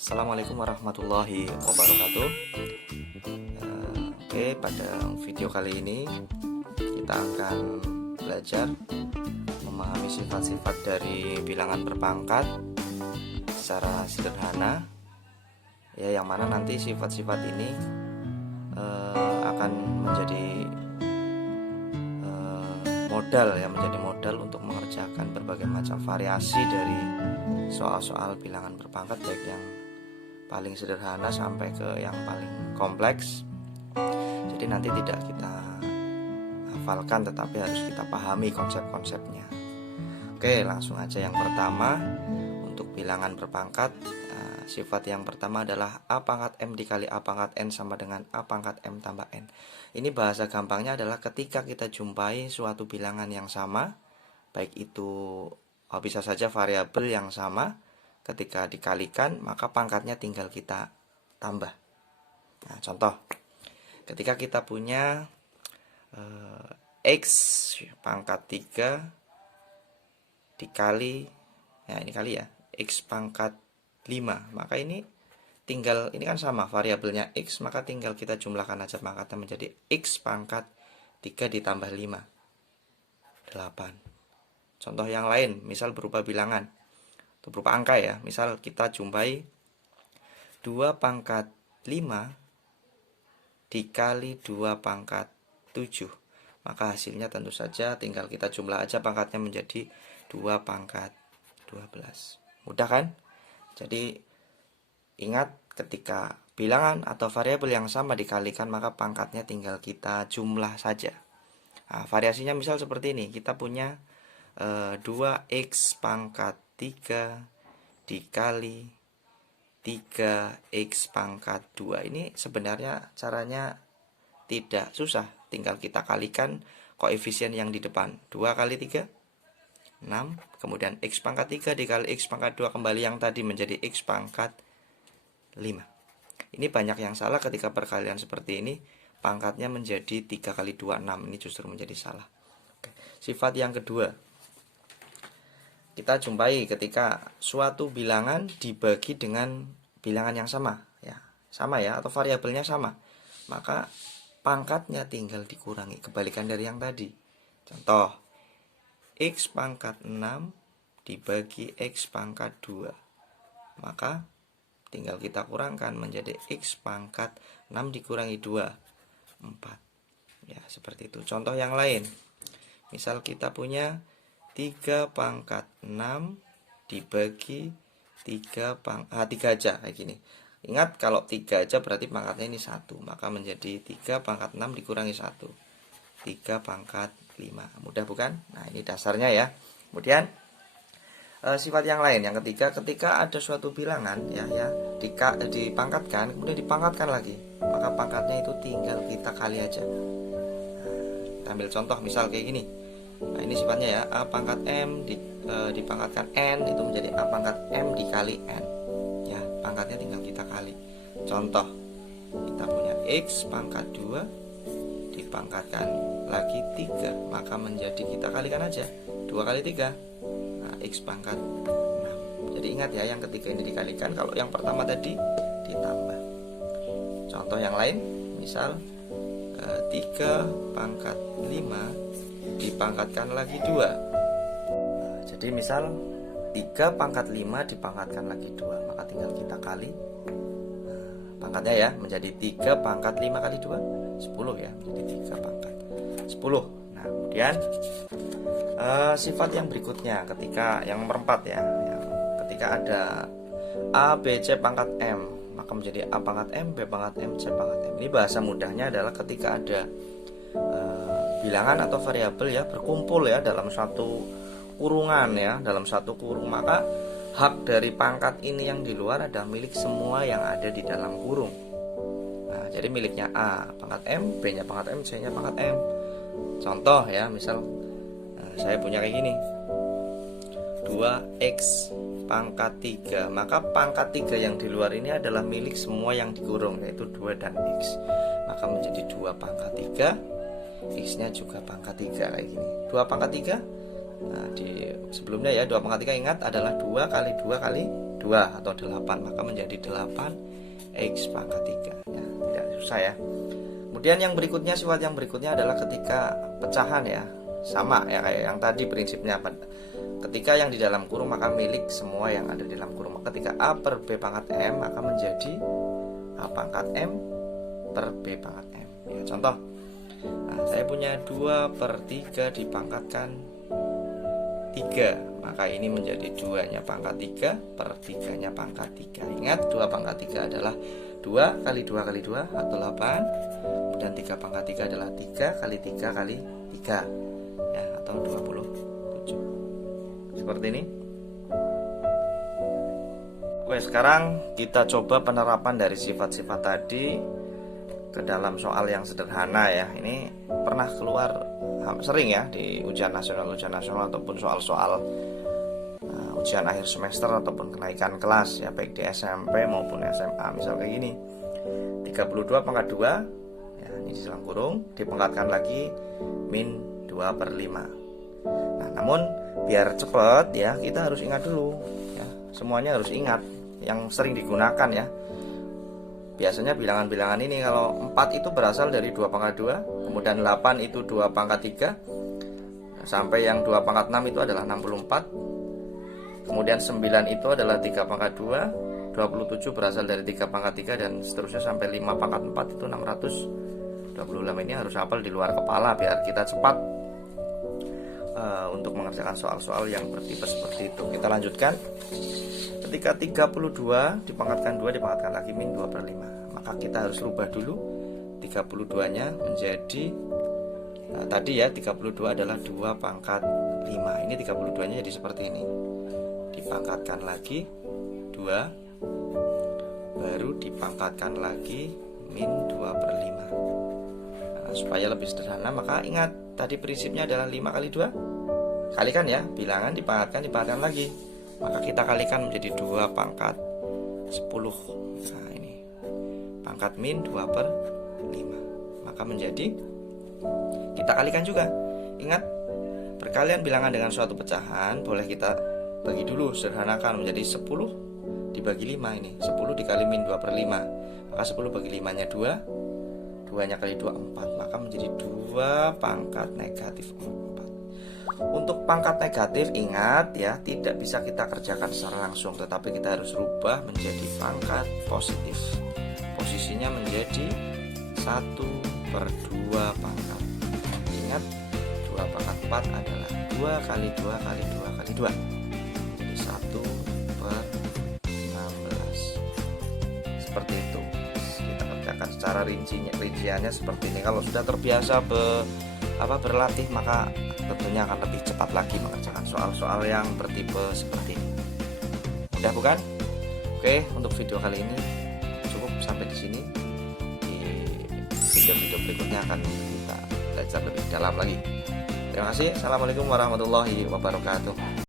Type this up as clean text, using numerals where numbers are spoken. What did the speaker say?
Assalamualaikum warahmatullahi wabarakatuh. Oke, pada video kali ini kita akan belajar memahami sifat-sifat dari bilangan berpangkat secara sederhana, ya, yang mana nanti sifat-sifat ini akan menjadi menjadi modal untuk mengerjakan berbagai macam variasi dari soal-soal bilangan berpangkat, baik yang paling sederhana sampai ke yang paling kompleks. Jadi nanti tidak kita hafalkan, tetapi harus kita pahami konsep-konsepnya. Oke, langsung aja. Yang pertama, untuk bilangan berpangkat, sifat yang pertama adalah A pangkat M dikali A pangkat N sama dengan A pangkat M tambah N. Ini bahasa gampangnya adalah ketika kita jumpai suatu bilangan yang sama, baik itu bisa saja variabel yang sama, ketika dikalikan maka pangkatnya tinggal kita tambah. Nah, contoh, ketika kita punya X pangkat 3 dikali, ya ini kali ya, X pangkat 5, maka ini tinggal, ini kan sama variabelnya X, maka tinggal kita jumlahkan aja pangkatnya menjadi X pangkat 3 ditambah 5, 8. Contoh yang lain, misal berupa bilangan atau berupa angka ya. Misal kita jumpai 2 pangkat 5 dikali 2 pangkat 7, maka hasilnya tentu saja tinggal kita jumlah aja pangkatnya menjadi 2 pangkat 12. Mudah kan? Jadi ingat, ketika bilangan atau variabel yang sama dikalikan maka pangkatnya tinggal kita jumlah saja. Nah, variasinya misal seperti ini. Kita punya 2x pangkat 3 dikali 3x pangkat 2. Ini sebenarnya caranya tidak susah, tinggal kita kalikan koefisien yang di depan. 2 kali 3 6, kemudian x pangkat 3 dikali x pangkat 2 kembali yang tadi menjadi x pangkat 5. Ini banyak yang salah ketika perkalian seperti ini, pangkatnya menjadi 3 kali 2 6. Ini justru menjadi salah. Oke. Sifat yang kedua, kita jumpai ketika suatu bilangan dibagi dengan bilangan yang sama, ya, atau variabelnya sama, maka pangkatnya tinggal dikurangi, kebalikan dari yang tadi. Contoh, x pangkat 6 dibagi x pangkat 2, maka tinggal kita kurangkan menjadi x pangkat 6 dikurangi 2, 4. Ya, seperti itu. Contoh yang lain, misal kita punya 3 pangkat 6 dibagi 3 aja kayak gini. Ingat, kalau 3 aja berarti pangkatnya ini 1, maka menjadi 3 pangkat 6 dikurangi 1, 3 pangkat 5. Mudah bukan? Nah, ini dasarnya ya. Kemudian sifat yang lain, yang ketiga, ketika ada suatu bilangan ya dipangkatkan, kemudian dipangkatkan lagi, maka pangkatnya itu tinggal kita kali aja. Kita ambil contoh misal kayak gini. Nah, ini sifatnya ya, A pangkat M dipangkatkan N, itu menjadi A pangkat M dikali N. Ya, pangkatnya tinggal kita kali. Contoh, kita punya X pangkat 2 dipangkatkan lagi 3, maka menjadi, kita kalikan aja 2 kali 3, nah, X pangkat 6. Jadi ingat ya, yang ketiga ini dikalikan, kalau yang pertama tadi ditambah. Contoh yang lain, misal 3 pangkat 5 dipangkatkan lagi 2. Nah, jadi misal 3 pangkat 5 dipangkatkan lagi 2, maka tinggal kita kali pangkatnya ya, menjadi 3 pangkat 5 kali 2, 10 ya, menjadi 3 pangkat 10. Nah, kemudian sifat yang berikutnya, ketika yang nomor 4 ya, ketika ada A, B, C pangkat M, maka menjadi A pangkat M, B pangkat M, C pangkat M. Ini bahasa mudahnya adalah ketika ada bilangan atau variabel ya berkumpul ya dalam satu kurungan ya, dalam satu kurung, maka hak dari pangkat ini yang di luar adalah milik semua yang ada di dalam kurung. Nah, jadi miliknya A pangkat M, B nya pangkat M, C nya pangkat M. Contoh ya, misal saya punya kayak gini, 2x pangkat 3, maka pangkat 3 yang di luar ini adalah milik semua yang dikurung, yaitu 2 dan x, maka menjadi 2 pangkat 3, x nya juga pangkat 3 kayak gini. 2 pangkat 3, nah di sebelumnya ya, 2 pangkat 3 ingat adalah 2 kali 2 kali 2 atau 8, maka menjadi 8x pangkat 3 ya, tidak susah ya. Kemudian yang berikutnya, sifat yang berikutnya adalah ketika pecahan ya, sama ya kayak yang tadi prinsipnya. Ketika yang di dalam kurung maka milik semua yang ada di dalam kurung. Ketika A per B pangkat M maka menjadi A pangkat M per B pangkat M ya, contoh, nah, saya punya 2 per 3 dipangkatkan 3, maka ini menjadi 2-nya pangkat 3 per 3-nya pangkat 3. Ingat 2 pangkat 3 adalah 2 kali 2 kali 2 atau 8. Dan 3 pangkat 3 adalah 3 kali 3 kali 3 ya, atau 27. Seperti ini. Oke, sekarang kita coba penerapan dari sifat-sifat tadi ke dalam soal yang sederhana ya. Ini pernah keluar sering ya di ujian nasional ataupun soal-soal ujian akhir semester ataupun kenaikan kelas ya, baik di SMP maupun SMA. Misal kayak gini, 32 pangkat 2 ya, ini di dalam kurung dipangkatkan lagi min 2 per 5. Nah, namun biar cepat ya, kita harus ingat dulu ya, semuanya harus ingat yang sering digunakan ya. Biasanya bilangan-bilangan ini kalau 4 itu berasal dari 2 pangkat 2, kemudian 8 itu 2 pangkat 3, sampai yang 2 pangkat 6 itu adalah 64, kemudian 9 itu adalah 3 pangkat 2, 27 berasal dari 3 pangkat 3, dan seterusnya sampai 5 pangkat 4 itu 626. Ini harus hafal di luar kepala biar kita cepat untuk mengerjakan soal-soal yang bertipe seperti itu. Kita lanjutkan. Ketika 32 dipangkatkan 2 dipangkatkan lagi min 2 per 5, maka kita harus rubah dulu 32 nya menjadi tadi ya, 32 adalah 2 pangkat 5. Ini 32 nya jadi seperti ini, dipangkatkan lagi 2, baru dipangkatkan lagi min 2 per 5. Nah, supaya lebih sederhana, maka ingat tadi prinsipnya adalah 5 kali 2 kalikan ya, bilangan dipangkatkan lagi, maka kita kalikan menjadi 2 pangkat 10. Nah ini pangkat min 2 per 5, maka menjadi, kita kalikan juga. Ingat, perkalian bilangan dengan suatu pecahan boleh kita bagi dulu, sederhanakan menjadi 10 dibagi 5. Ini 10 dikali min 2 per 5, maka 10 bagi 5 nya 2, 2 nya kali 2 4, maka menjadi 2 pangkat negatif 4. Untuk pangkat negatif, ingat ya, tidak bisa kita kerjakan secara langsung, tetapi kita harus rubah menjadi pangkat positif. Posisinya menjadi 1 per 2 pangkat. Ingat, 2 pangkat 4 adalah 2 kali 2 kali 2 kali 2. Jadi 1 per 16. Seperti itu. Kita kerjakan secara rinciannya seperti ini. Kalau sudah terbiasa berlatih, maka tentunya akan lebih cepat lagi mengerjakan soal-soal yang bertipe seperti ini. Mudah bukan? Oke, untuk video kali ini cukup sampai di sini. Di video-video berikutnya akan kita belajar lebih dalam lagi. Terima kasih. Assalamualaikum warahmatullahi wabarakatuh.